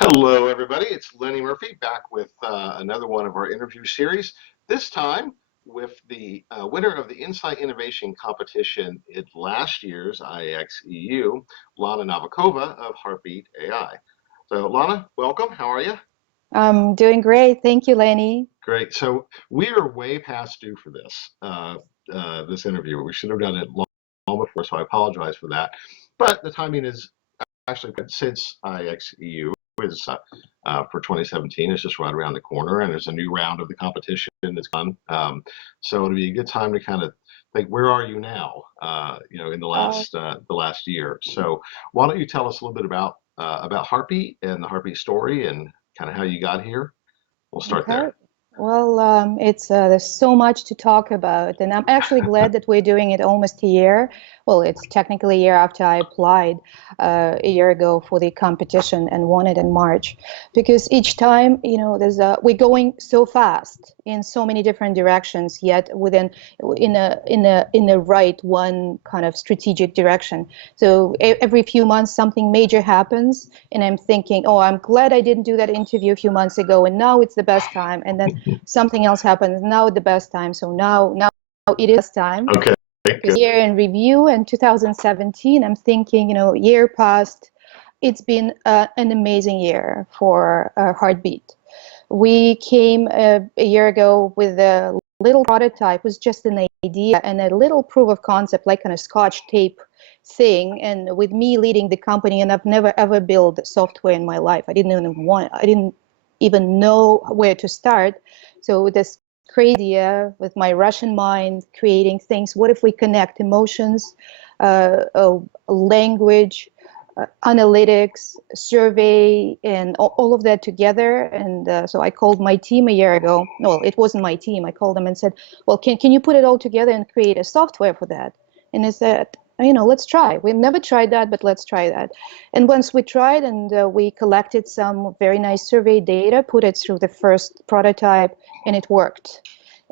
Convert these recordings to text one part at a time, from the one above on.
Hello, everybody. It's Lenny Murphy back with another one of our interview series. This time with the winner of the Insight Innovation Competition at last year's IIeX EU, Lana Novikova of Heartbeat.ai. So, Lana, welcome. How are you? I'm doing great. Thank you, Lenny. Great. So, we are way past due for this interview. We should have done it long before, so I apologize for that. But the timing is actually good since IIeX EU is for 2017 is just right around the corner, and there's a new round of the competition that's gone. So it'll be a good time to kind of think, where are you now? In Uh, the last year. So why don't you tell us a little bit about Heartbeat and the Heartbeat story and kind of how you got here? We'll start okay. there. Well, it's there's so much to talk about, and I'm actually glad that we're doing it almost a year. Well, it's technically a year after I applied a year ago for the competition and won it in March, because each time, we're going so fast in so many different directions, yet in a right one kind of strategic direction. So every few months something major happens, and I'm thinking, oh, I'm glad I didn't do that interview a few months ago, and now it's the best time, and then something else happens now at the best time, so now it is time. Okay, Because good. year in review in 2017, I'm thinking, year past, it's been an amazing year for Heartbeat. We came a year ago with a little prototype, was just an idea and a little proof of concept, like kind of scotch tape thing, and with me leading the company, and I've never ever built software in my life. I didn't even know where to start. So this crazy idea with my Russian mind creating things. What if we connect emotions, language, analytics, survey, and all of that together? And so I called my team a year ago. No, it wasn't my team. I called them and said, well, can you put it all together and create a software for that? And they said, let's try. We've never tried that, but let's try that. And once we tried, and we collected some very nice survey data, put it through the first prototype, and it worked.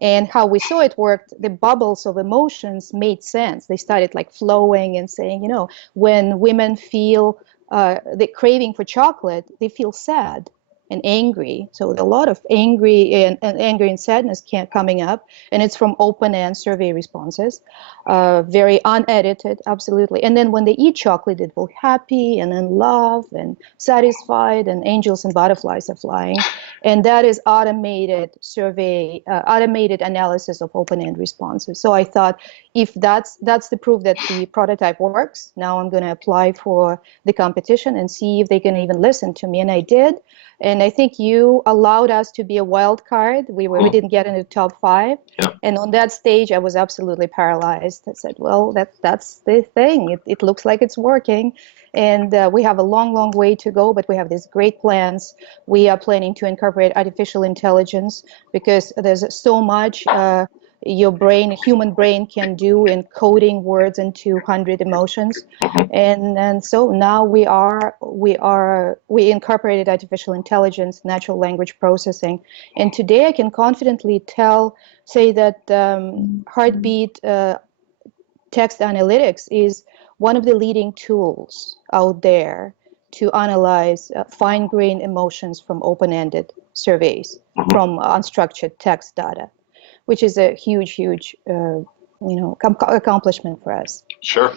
And how we saw it worked, the bubbles of emotions made sense. They started like flowing and saying, when women feel the craving for chocolate, they feel sad and angry. So a lot of anger and sadness coming up, and it's from open-end survey responses, very unedited, absolutely. And then when they eat chocolate, they feel happy and in love and satisfied, and angels and butterflies are flying. And that is automated survey, automated analysis of open-end responses. So I thought, if that's the proof that the prototype works, now I'm going to apply for the competition and see if they can even listen to me. And I did. And I think you allowed us to be a wild card. We didn't get into the top 5. Yep. And on that stage, I was absolutely paralyzed. I said, well, that's the thing. It looks like it's working. And we have a long, long way to go, but we have these great plans. We are planning to incorporate artificial intelligence, because there's so much human brain can do in coding words into 100 emotions. And so now we incorporated artificial intelligence, natural language processing. And today I can confidently say that Heartbeat text analytics is one of the leading tools out there to analyze fine-grained emotions from open-ended surveys, from unstructured text data, which is a huge accomplishment for us. Sure.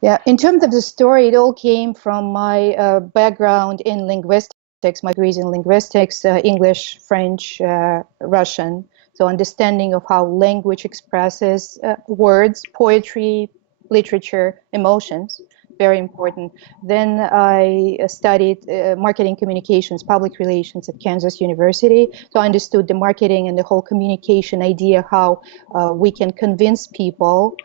Yeah, in terms of the story, it all came from my background in linguistics. My degrees in linguistics, English, French, Russian. So understanding of how language expresses words, poetry, literature, emotions, very important. Then I studied marketing communications, public relations at Kansas University. So I understood the marketing and the whole communication idea, how we can convince people,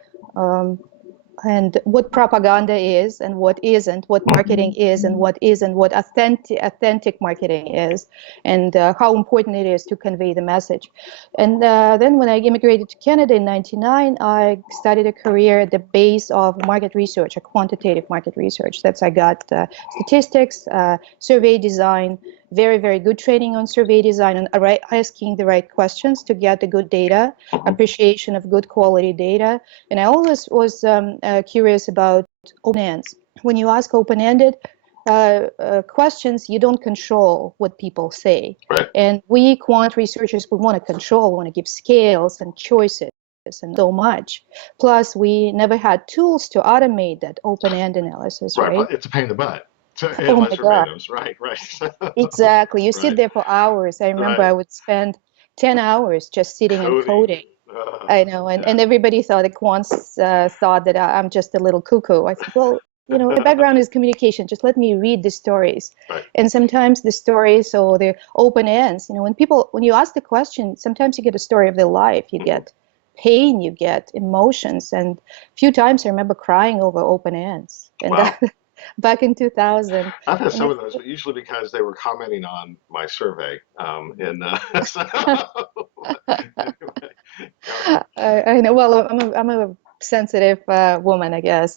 and what propaganda is and what isn't, what marketing is and what isn't, what authentic marketing is, and how important it is to convey the message. And then when I immigrated to Canada in '99, I started a career at the base of market research, a quantitative market research. I got statistics, survey design, very good training on survey design, and asking the right questions to get the good data, appreciation of good quality data. And I always was curious about open ends. When you ask open-ended, questions, you don't control what people say. Right. And we quant researchers, we want to control, we want to give scales and choices and so much. Plus, we never had tools to automate that open-end analysis, Right. right? It's a pain in the butt to Oh analyze my God. verbatims. Right. Right. Exactly. You sit Right. there for hours. I remember Right. I would spend 10 hours just sitting and Coding. coding. I know, Yeah. and everybody thought the quants thought that I'm just a little cuckoo. I said, well, my background is communication. Just let me read the stories. Right. And sometimes the stories or the open ends, when you ask the question, sometimes you get a story of their life. You get pain, you get emotions. And a few times I remember crying over open ends. And Wow. that, back in 2000. I've had And some of those, but usually because they were commenting on my survey. So, anyway, I know. Well, I'm a sensitive woman, I guess.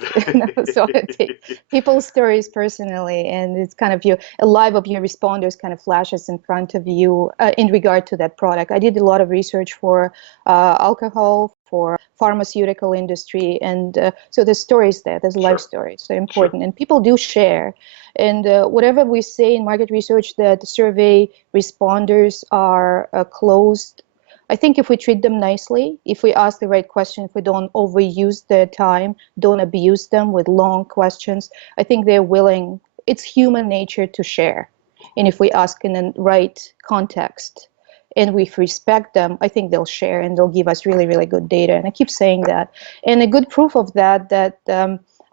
So I take people's stories personally, and it's kind of a live of your responders kind of flashes in front of you in regard to that product. I did a lot of research for alcohol, for pharmaceutical industry, and so there's stories there. There's life sure, stories. They're sure. important, and people do share. And whatever we say in market research that the survey responders are closed, I think if we treat them nicely, if we ask the right question, if we don't overuse their time, don't abuse them with long questions, I think they're willing. It's human nature to share. And if we ask in the right context and we respect them, I think they'll share and they'll give us really, really good data. And I keep saying that. And a good proof of that,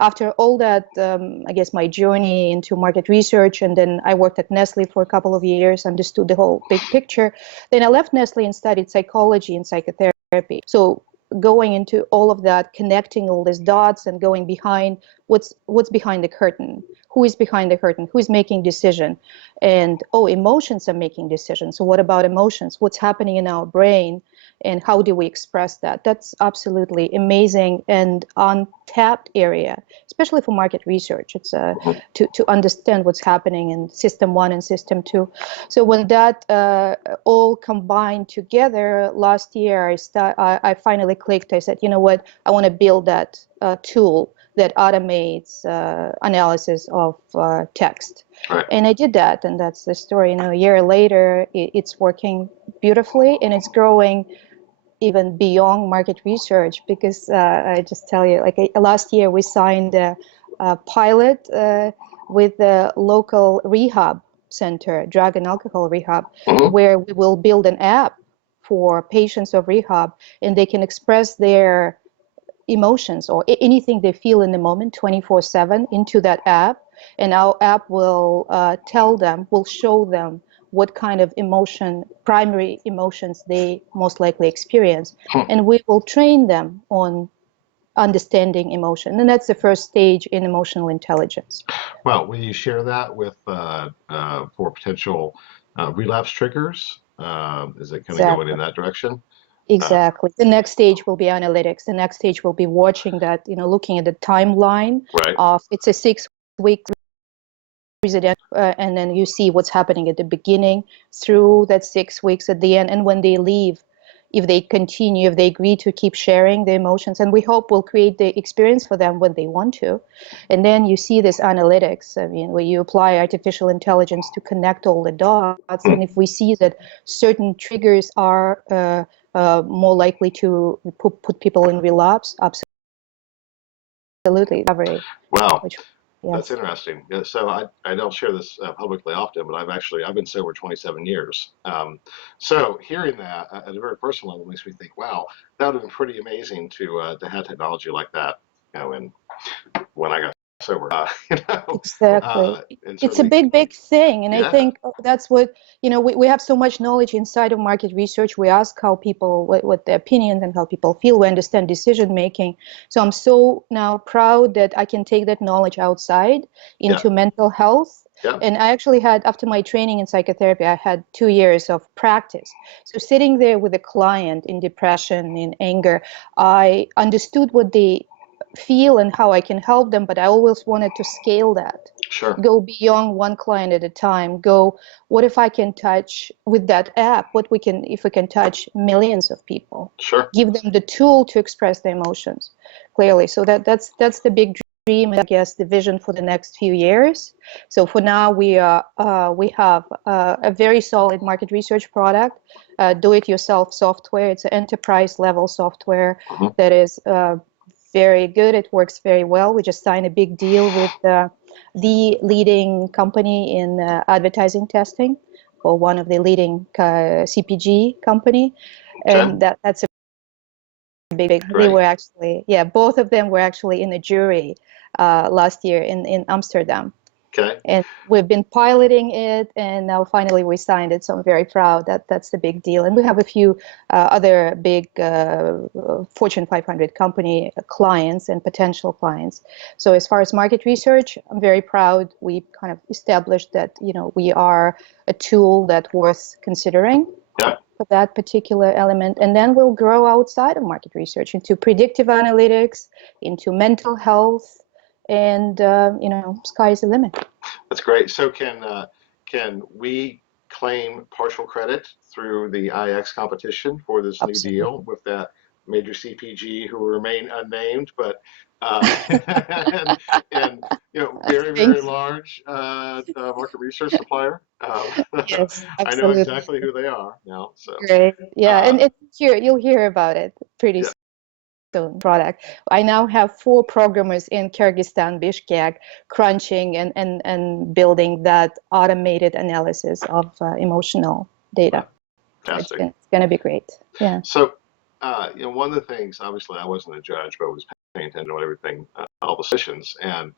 after all that, I guess my journey into market research, and then I worked at Nestle for a couple of years, understood the whole big picture. Then I left Nestle and studied psychology and psychotherapy. So going into all of that, connecting all these dots and going behind what's behind the curtain, who is behind the curtain, who is making decision, and emotions are making decisions. So what about emotions? What's happening in our brain? And how do we express that? That's absolutely amazing and untapped area, especially for market research. It's to understand what's happening in system 1 and system 2. So when that all combined together, last year I finally clicked. I said, you know what? I want to build that tool that automates analysis of text. Right. And I did that, and that's the story. A year later, it's working beautifully, and it's growing even beyond market research, because I just tell you, like last year we signed a pilot with the local rehab center, drug and alcohol rehab, where we will build an app for patients of rehab, and they can express their emotions or anything they feel in the moment 24/7 into that app, and our app will will show them what kind of primary emotions they most likely experience, and we will train them on understanding emotion, and that's the first stage in emotional intelligence. Well, will you share that with for potential relapse triggers? Is it kind of going in Exactly. that direction? Exactly. The next stage will be analytics. The next stage will be watching that, looking at the timeline Right. of it's a 6-week resident, and then you see what's happening at the beginning through that 6 weeks at the end, and when they leave, if they continue, if they agree to keep sharing their emotions, and we hope we'll create the experience for them when they want to. And then you see this analytics, where you apply artificial intelligence to connect all the dots, and if we see that certain triggers are more likely to put people in relapse, absolutely recovery. Wow. Which, That's yes. interesting. Yeah, so I don't share this publicly often, but I've been sober 27 years. So hearing that at a very personal level makes me think, wow, that would have been pretty amazing to have technology like that, when I got sober. Exactly. And It's a certainly, big, big thing. And I yeah, think that's what, we have so much knowledge inside of market research. We ask how people, what their opinions and how people feel. We understand decision making. So I'm so now proud that I can take that knowledge outside yeah, into mental health. yeah, And I actually had, after my training in psychotherapy, I had 2 years of practice. So sitting there with a client in depression, in anger, I understood what they feel and how I can help them, but I always wanted to scale that, sure, go beyond one client at a time, go, what if I can touch with that app, if we can touch millions of people, sure. give them the tool to express their emotions clearly. So that's the big dream, I guess, the vision for the next few years. So for now, we have a very solid market research product, do-it-yourself software. It's an enterprise-level software that is very good. It works very well. We just signed a big deal with the leading company in advertising testing, or one of the leading CPG company, and that's a big. They were actually, both of them were actually in a jury last year in Amsterdam. Okay. And we've been piloting it, and now finally we signed it. So I'm very proud that that's the big deal. And we have a few other big Fortune 500 company clients and potential clients. So as far as market research, I'm very proud. We kind of established that, we are a tool that's worth considering. Yeah. For that particular element, and then we'll grow outside of market research into predictive analytics, into mental health, and sky's the limit. That's great. So can we claim partial credit through the IIeX competition for this new deal with that major CPG who remain unnamed, but and very large market research supplier? Yes, absolutely. I know exactly who they are now. So great, and you'll hear about it pretty soon. Product. I now have 4 programmers in Kyrgyzstan, Bishkek, crunching and building that automated analysis of emotional data. Fantastic. It's going to be great. Yeah. So, one of the things, obviously, I wasn't a judge, but was paying attention to everything, all the sessions, and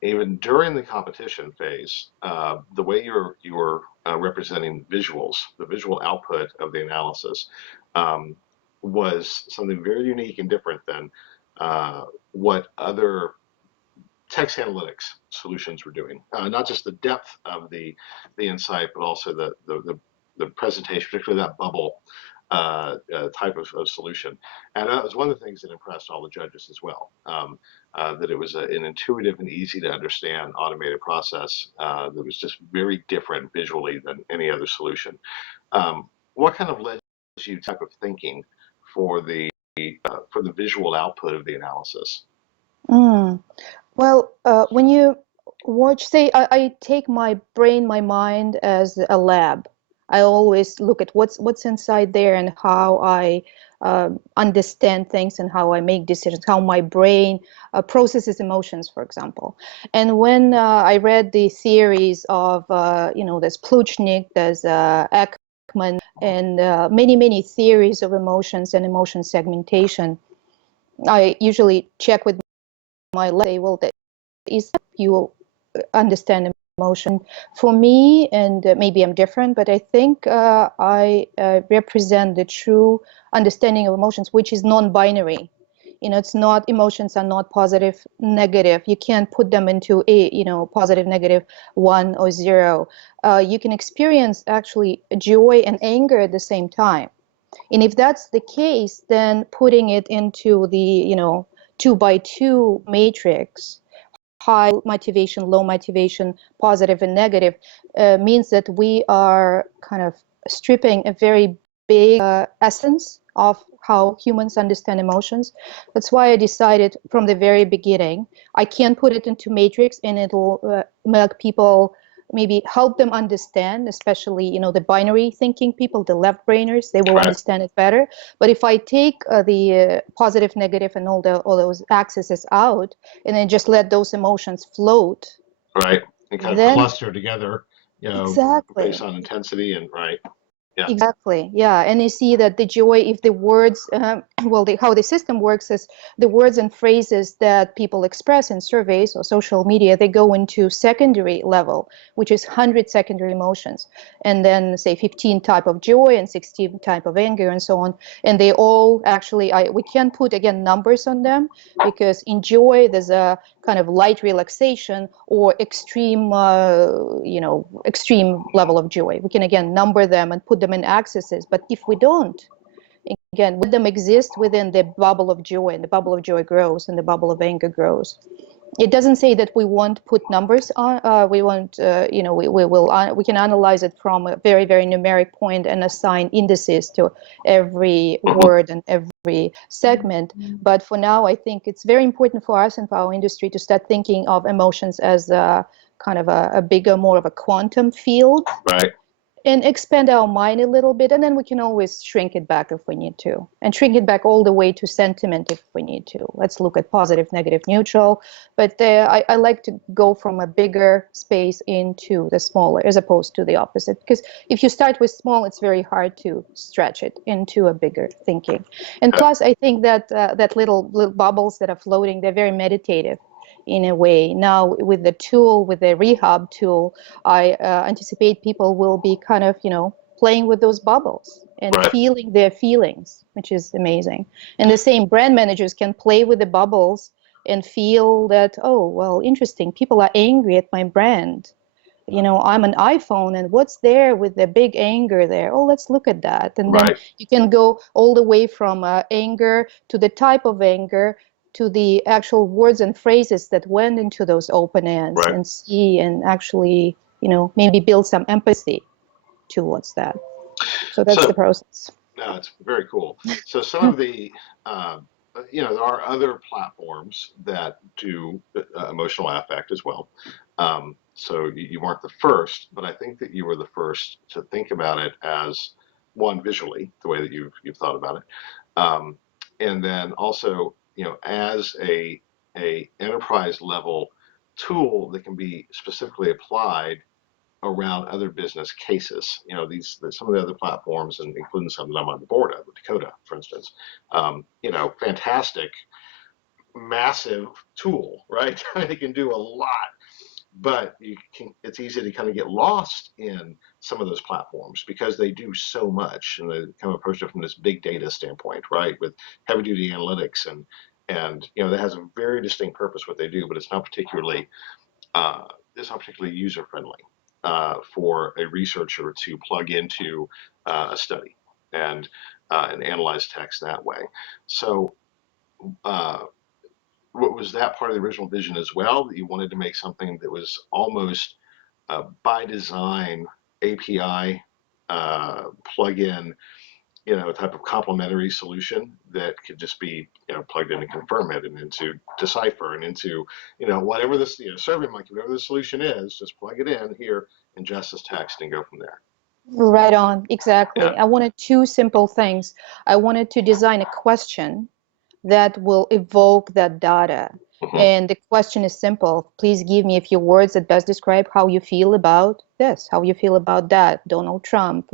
even during the competition phase, the way you were representing visuals, the visual output of the analysis, was something very unique and different than what other text analytics solutions were doing. Not just the depth of the insight, but also the presentation, particularly that bubble type of solution. And that was one of the things that impressed all the judges as well, that it was an intuitive and easy to understand automated process that was just very different visually than any other solution. What kind of led you type of thinking for the visual output of the analysis? Well, when you watch, say, I take my brain, my mind as a lab. I always look at what's inside there and how I understand things and how I make decisions, how my brain processes emotions, for example. And when I read the theories of, there's Pluchnik, there's Ekman, and many theories of emotions and emotion segmentation, I usually check with my lab, say, well, is that you understand emotion? For me, and maybe I'm different, but I think I represent the true understanding of emotions, which is non-binary. It's not, emotions are not positive, negative. You can't put them into a, positive, negative, 1 or 0. You can experience actually joy and anger at the same time. And if that's the case, then putting it into the, 2x2 matrix, high motivation, low motivation, positive and negative, means that we are kind of stripping a very big essence of how humans understand emotions. That's why I decided from the very beginning, I can put it into matrix and it'll make people, maybe help them understand, especially, the binary thinking people, the left brainers, they will understand it better. But if I take the positive, negative, and all those axes out, and then just let those emotions float. Right, and kind of cluster together, exactly, based on intensity and Yeah. Exactly. Yeah. And you see that the joy, if the words, how the system works is the words and phrases that people express in surveys or social media, they go into secondary level, which is 100 secondary emotions. And then say 15 type of joy and 16 type of anger and so on. And they all actually, we can't put, again, numbers on them, because in joy, there's a kind of light relaxation or extreme, extreme level of joy. We can, again, number them and put them in axes. But if we don't, again, let them exist within the bubble of joy, and the bubble of joy grows and the bubble of anger grows. It doesn't say that we won't put numbers on. We won't, we will. We can analyze it from a very, very numeric point and assign indices to every word and every segment. But for now, I think it's very important for us and for our industry to start thinking of emotions as a kind of a bigger, more of a quantum field. Right. And expand our mind a little bit, and then we can always shrink it back if we need to, and shrink it back all the way to sentiment if we need to. Let's look at positive, negative, neutral. But I like to go from a bigger space into the smaller, as opposed to the opposite. Because if you start with small, it's very hard to stretch it into a bigger thinking. And plus, I think that that little bubbles that are floating, they're very meditative in a way. Now with the tool, with the rehab tool, I anticipate people will be kind of, playing with those bubbles and feeling their feelings, which is amazing. And the same brand managers can play with the bubbles and feel that, oh, well, interesting. People are angry at my brand. I'm an iPhone, and what's there with the big anger there? Oh, let's look at that. And then you can go all the way from anger to the type of anger to the actual words and phrases that went into those open ends, and see and actually, maybe build some empathy towards that. So that's the process. No, it's very cool. So some of the, there are other platforms that do emotional affect as well. So you weren't the first, but I think that you were the first to think about it as one visually, the way that you've thought about it, and then also as a enterprise level tool that can be specifically applied around other business cases. Some of the other platforms, and including some that I'm on the board of, Dakota, for instance. Fantastic, massive tool, right? It can do a lot, but it's easy to kind of get lost in some of those platforms because they do so much, and they kind of approach it from this big data standpoint, right? With heavy duty analytics and that has a very distinct purpose what they do, but it's not particularly user friendly for a researcher to plug into a study and analyze text that way. So what was that part of the original vision as well, that you wanted to make something that was almost by design API plug-in, type of complementary solution that could just be, plugged in and confirm it, and into Decipher, and into, whatever this, SurveyMonkey, whatever the solution is, just plug it in here, ingest this text, and go from there. Right on, exactly. Yeah. I wanted two simple things. I wanted to design a question that will evoke that data. And the question is simple. Please give me a few words that best describe how you feel about this, how you feel about that, Donald Trump,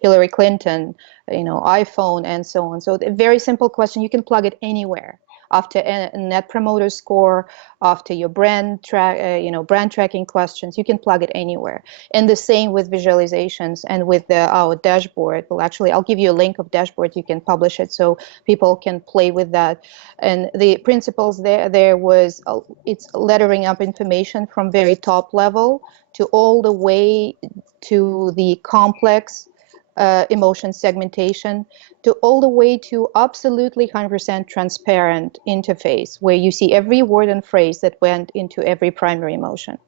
Hillary Clinton, iPhone, and so on. So a very simple question. You can plug it anywhere. After a net promoter score, after your brand tracking questions, you can plug it anywhere. And the same with visualizations and with our dashboard. Well, actually, I'll give you a link of dashboard. You can publish it so people can play with that. And the principles there was it's lettering up information from very top level to all the way to the complex emotion segmentation, to all the way to absolutely 100% transparent interface where you see every word and phrase that went into every primary emotion.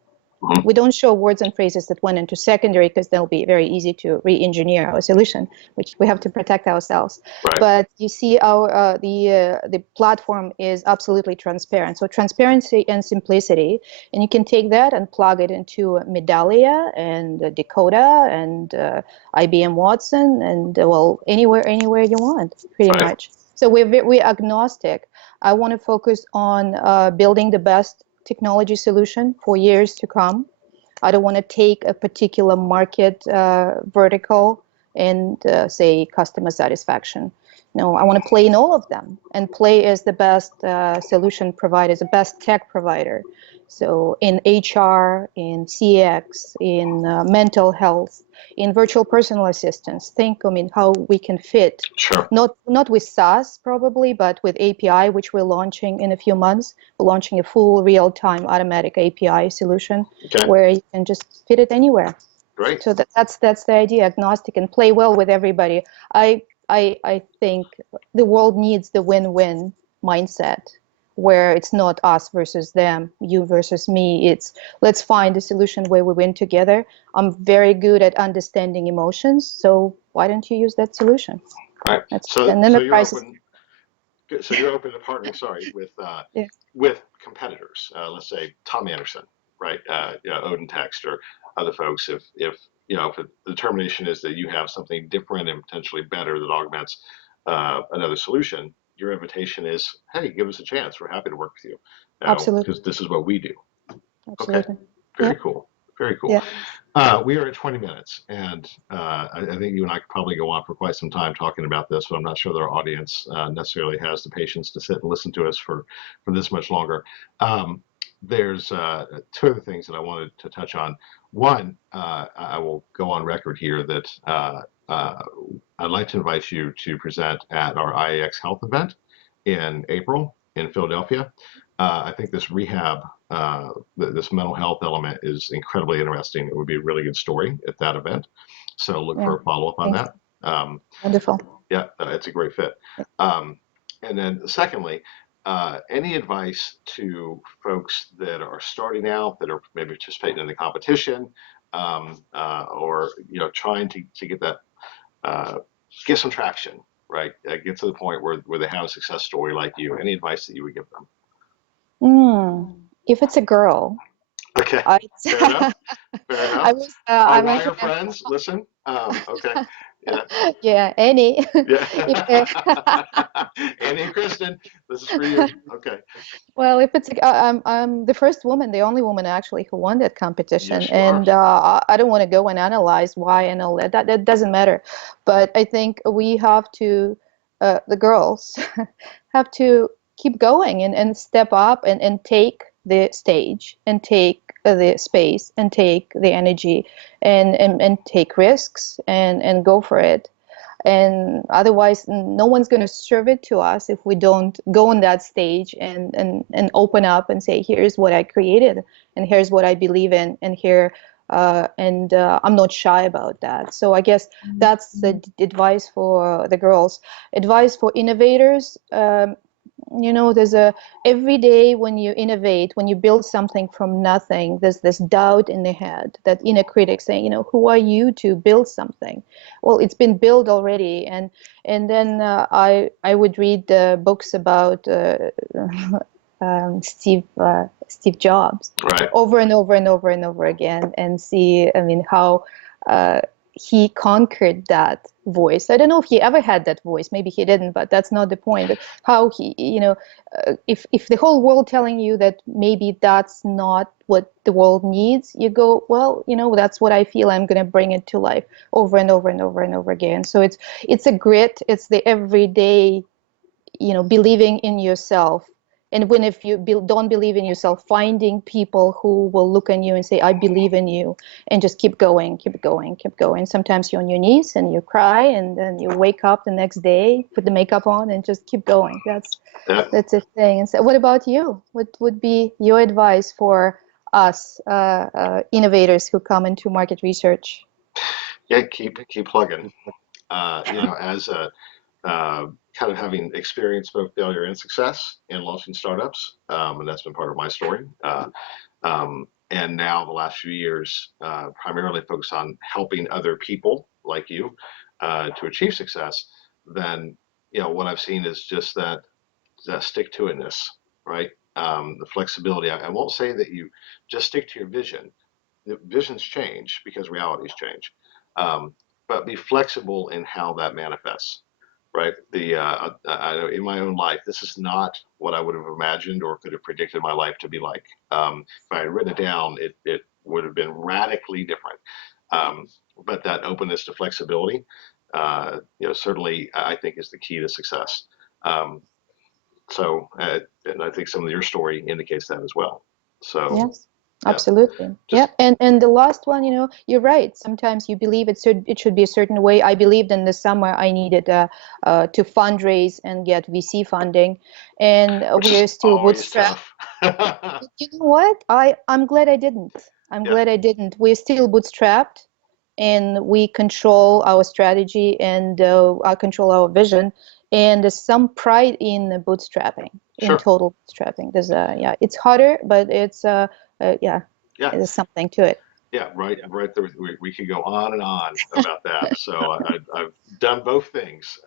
We don't show words and phrases that went into secondary because they'll be very easy to re-engineer our solution, which we have to protect ourselves. But you see our the platform is absolutely transparent. So transparency and simplicity, and you can take that and plug it into Medallia and Dakota and IBM Watson and anywhere you want, pretty much. So we're agnostic. I want to focus on building the best technology solution for years to come. I don't want to take a particular market vertical and say customer satisfaction. No, I want to play in all of them and play as the best solution provider, the best tech provider. So in HR, in CX, in mental health, in virtual personal assistants, how we can fit. Sure. Not with SaaS probably, but with API, which we're launching in a few months. We're launching a full real-time automatic API solution where you can just fit it anywhere. Great. So that's the idea, agnostic, and play well with everybody. I think the world needs the win-win mindset where it's not us versus them, you versus me. It's let's find a solution where we win together. I'm very good at understanding emotions, so why don't you use that solution? Right. And then So the you're price is, open. So you're open to partnering, sorry, yeah, with competitors. Let's say Tom Anderson, right? Odin Text or other folks. If the determination is that you have something different and potentially better that augments another solution, your invitation is, hey, give us a chance. We're happy to work with you. absolutely, Because this is what we do. Okay. absolutely, yeah, Very cool. Very cool. yeah. We are at 20 minutes, and I think you and I could probably go on for quite some time talking about this, but I'm not sure that our audience necessarily has the patience to sit and listen to us for this much longer. There's two other things that I wanted to touch on. One, I will go on record here that I'd like to invite you to present at our IIeX Health event in April in Philadelphia. I think this rehab, this mental health element is incredibly interesting. It would be a really good story at that event. So look Yeah, for a follow up on thanks. that. Wonderful. Yeah, it's a great fit. And then secondly, any advice to folks that are starting out, that are maybe participating in the competition, or trying to get that get some traction, right? Get to the point where they have a success story like you. Any advice that you would give them? If it's a girl, Okay, I, fair enough. Fair I enough. was, Our I wire mentioned, friends, listen. Okay, yeah, yeah, any, yeah. if they, Andy and Kristen, this is for you. Okay. well, if it's, I'm the first woman, the only woman actually who won that competition, Yes, you are. and I don't want to go and analyze why and all that. That doesn't matter, but I think we have to, the girls, have to keep going and step up and take the stage and take the space and take the energy and take risks and go for it. And otherwise no one's going to serve it to us if we don't go on that stage and open up and say, here's what I created and here's what I believe in, and here and I'm not shy about that. So I guess that's the advice for the girls. Advice for innovators, there's a every day when you innovate, when you build something from nothing, there's this doubt in the head, that inner critic saying, who are you to build something? Well, it's been built already. And then I would read books about Steve Jobs Right. over and over and over and over again, and see, I mean, how he conquered that voice. I don't know if he ever had that voice. Maybe he didn't, but that's not the point. But how he, if the whole world telling you that maybe that's not what the world needs, you go, well, that's what I feel. I'm going to bring it to life over and over and over and over again. So it's a grit. It's the everyday, believing in yourself. And when if you don't believe in yourself, finding people who will look on you and say, I believe in you, and just keep going, keep going, keep going. Sometimes you're on your knees and you cry, and then you wake up the next day, put the makeup on, and just keep going. Yeah. That's a thing. And so what about you? What would be your advice for us innovators who come into market research? Yeah. Keep plugging. As a kind of having experienced both failure and success in launching startups, and that's been part of my story. And now the last few years, primarily focused on helping other people like you to achieve success. Then, what I've seen is just that stick to itness, right? The flexibility. I won't say that you just stick to your vision. The visions change because realities change, um, but be flexible in how that manifests, right? I know in my own life, this is not what I would have imagined or could have predicted my life to be like. If I had written it down, it would have been radically different. Um, but that openness to flexibility, certainly I think is the key to success. Um, and I think some of your story indicates that as well. So, Yes, yeah, absolutely. Yeah, just and the last one, you're right. Sometimes you believe it should be a certain way. I believed in the summer I needed to fundraise and get VC funding, and which we is are still always bootstrapped. tough. But you know what? I'm glad I didn't. I'm Yeah, glad I didn't. We're still bootstrapped, and we control our strategy and I control our vision, and there's some pride in the bootstrapping. in Sure. total bootstrapping. There's yeah, it's harder, but it's yeah, Yeah. there's something to it. Yeah, right, right there. We could go on and on about that. So I've done both things,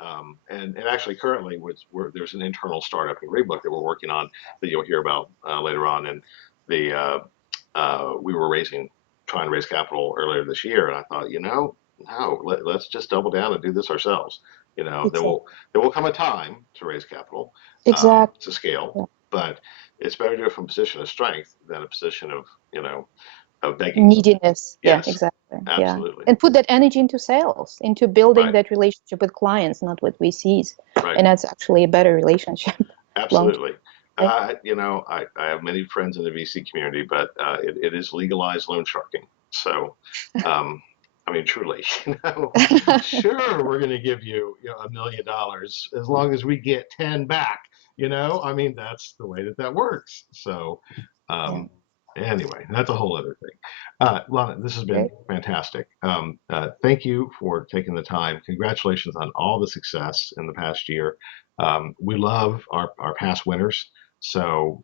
and actually currently there's an internal startup in Greenbook that we're working on that you'll hear about later on. And we were trying to raise capital earlier this year, and I thought, no, let's just double down and do this ourselves. Exactly. There will come a time to raise capital, Exactly. to scale, Yeah. but it's better to do it from a position of strength than a position of of begging. Neediness. Yeah, Yes, exactly. Yeah. absolutely. And put that energy into sales, into building Right, that relationship with clients, not with VCs. right. And that's actually a better relationship long term, Absolutely. right? I have many friends in the VC community, but it is legalized loan sharking. So, I mean, truly, sure, we're going to give you, $1 million as long as we get 10 back. I mean, that's the way that works. So, Yeah. um, anyway, that's a whole other thing. Lana, this has been Great. fantastic. Thank you for taking the time. Congratulations on all the success in the past year. We love our past winners, so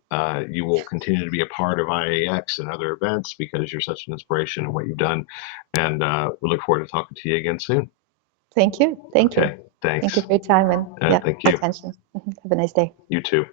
you will continue to be a part of IIeX and other events because you're such an inspiration in what you've done, and we look forward to talking to you again soon. Thank you. Thank you. Okay, thanks. Thank you for your time and yeah, Thank you. attention. Have a nice day. You too.